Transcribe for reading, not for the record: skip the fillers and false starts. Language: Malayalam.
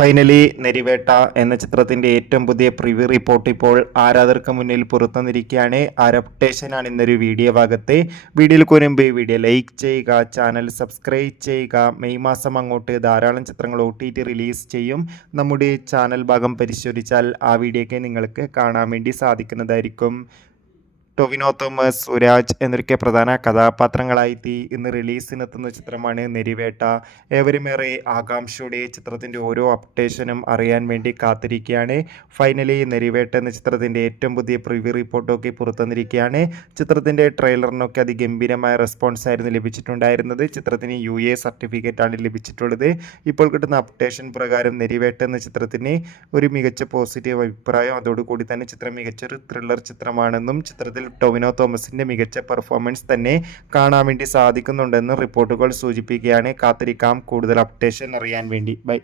ഫൈനലി നെരിവേട്ട എന്ന ചിത്രത്തിന്റെ ഏറ്റവും പുതിയ പ്രിവ്യൂ റിപ്പോർട്ട് ഇപ്പോൾ ആരാധകർക്ക് മുന്നിൽ പുറത്തുവന്നിരിക്കുകയാണ്. അപ്ഡേഷനാണ് ഇന്നൊരു വീഡിയോ ഭാഗത്ത്. വീഡിയോയിൽ കുരുമ്പ് വീഡിയോ ലൈക്ക് ചെയ്യുക, ചാനൽ സബ്സ്ക്രൈബ് ചെയ്യുക. മെയ് മാസം അങ്ങോട്ട് ധാരാളം ചിത്രങ്ങൾ OTT റിലീസ് ചെയ്യും. നമ്മുടെ ചാനൽ ഭാഗം പരിശോധിച്ചാൽ ആ വീഡിയോയ്ക്ക് നിങ്ങൾക്ക് കാണാൻ വേണ്ടി സാധിക്കുന്നതായിരിക്കും. ടൊവിനോ തോമസ്, സുരാജ് എന്നൊക്കെ പ്രധാന കഥാപാത്രങ്ങളായി ഇന്ന് റിലീസിനെത്തുന്ന ചിത്രമാണ് നെരിവേട്ട. ഏവരുമേറെ ആകാംക്ഷയോടെ ചിത്രത്തിൻ്റെ ഓരോ അപ്ഡേഷനും അറിയാൻ വേണ്ടി കാത്തിരിക്കുകയാണ്. ഫൈനലി നെരിവേട്ട എന്ന ചിത്രത്തിൻ്റെ ഏറ്റവും പുതിയ പ്രിവ്യൂ റിപ്പോർട്ടൊക്കെ പുറത്തുവന്നിരിക്കുകയാണ്. ചിത്രത്തിൻ്റെ ട്രെയിലറിനൊക്കെ അതിഗംഭീരമായ റെസ്പോൺസ് ആയിരുന്നു ലഭിച്ചിട്ടുണ്ടായിരുന്നത്. ചിത്രത്തിന് UA സർട്ടിഫിക്കറ്റാണ് ലഭിച്ചിട്ടുള്ളത്. ഇപ്പോൾ കിട്ടുന്ന അപ്ഡേഷൻ പ്രകാരം നെരിവേട്ട എന്ന ചിത്രത്തിന് ഒരു മികച്ച പോസിറ്റീവ് അഭിപ്രായം, അതോടുകൂടി തന്നെ ചിത്രം മികച്ചൊരു ത്രില്ലർ ചിത്രമാണെന്നും ചിത്രത്തിൽ ടൊവിനോ തോമസിന്റെ മികച്ച പെർഫോമൻസ് തന്നെ കാണാൻ വേണ്ടി സാധിക്കുന്നുണ്ടെന്ന് റിപ്പോർട്ടുകൾ സൂചിപ്പിക്കുകയാണ്. കാത്തിരിക്കാം കൂടുതൽ അപ്ഡേഷൻ അറിയാൻ വേണ്ടി. ബൈ.